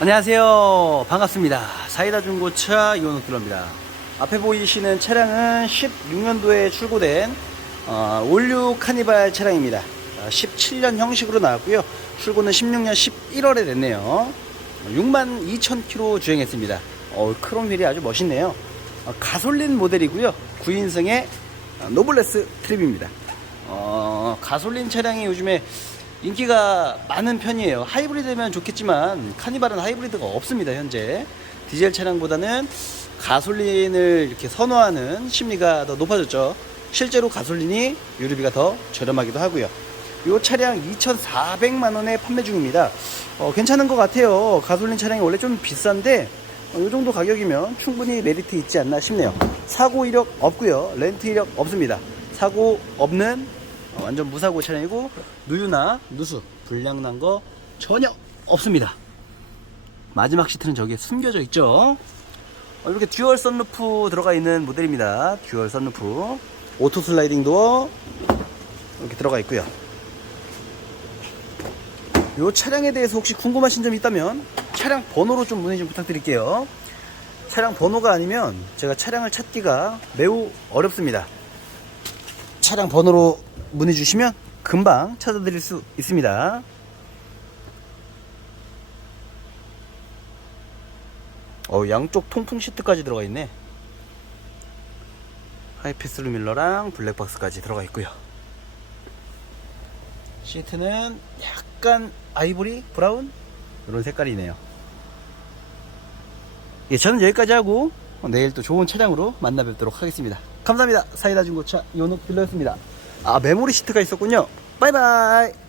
안녕하세요. 반갑습니다. 사이다 중고차 이원욱 딜러입니다. 앞에 보이시는 차량은 16년도에 출고된 어, 올류 카니발 차량입니다. 17년 형식으로 나왔고요. 출고는 16년 11월에 됐네요. 6만 2천 킬로 주행했습니다. 어, 크롬 휠이 아주 멋있네요. 어, 가솔린 모델이고요. 9인승의 노블레스 트립입니다. 어, 가솔린 차량이 요즘에 인기가 많은 편이에요. 하이브리드면 좋겠지만 카니발은 하이브리드가 없습니다. 현재 디젤 차량보다는 가솔린을 이렇게 선호하는 심리가 더 높아졌죠. 실제로 가솔린이 유류비가 더 저렴하기도 하고요. 이 차량 2,400만 원에 판매 중입니다. 어, 괜찮은 것 같아요. 가솔린 차량이 원래 좀 비싼데 어, 이 정도 가격이면 충분히 메리트 있지 않나 싶네요. 사고 이력 없고요. 렌트 이력 없습니다. 사고 없는 어, 완전 무사고 차량이고 누유나 누수 불량 난 거 전혀 없습니다. 마지막 시트는 저기에 숨겨져 있죠. 어, 이렇게 듀얼 선루프 들어가 있는 모델입니다. 듀얼 선루프 오토 슬라이딩 도어 이렇게 들어가 있고요. 이 차량에 대해서 혹시 궁금하신 점 있다면 차량 번호로 좀 문의 좀 부탁드릴게요. 차량 번호가 아니면 제가 차량을 찾기가 매우 어렵습니다. 차량 번호로 문의 주시면 금방 찾아드릴 수 있습니다. 어, 양쪽 통풍 시트까지 들어가 있네. 하이패스 루밀러랑 블랙박스까지 들어가 있고요. 시트는 약간 아이보리 브라운 이런 색깔이네요. 예, 저는 여기까지 하고 내일 또 좋은 차량으로 만나 뵙도록 하겠습니다. 감사합니다. 사이다 중고차 이원욱 딜러였습니다. 아 메모리 시트가 있었군요. 바이바이.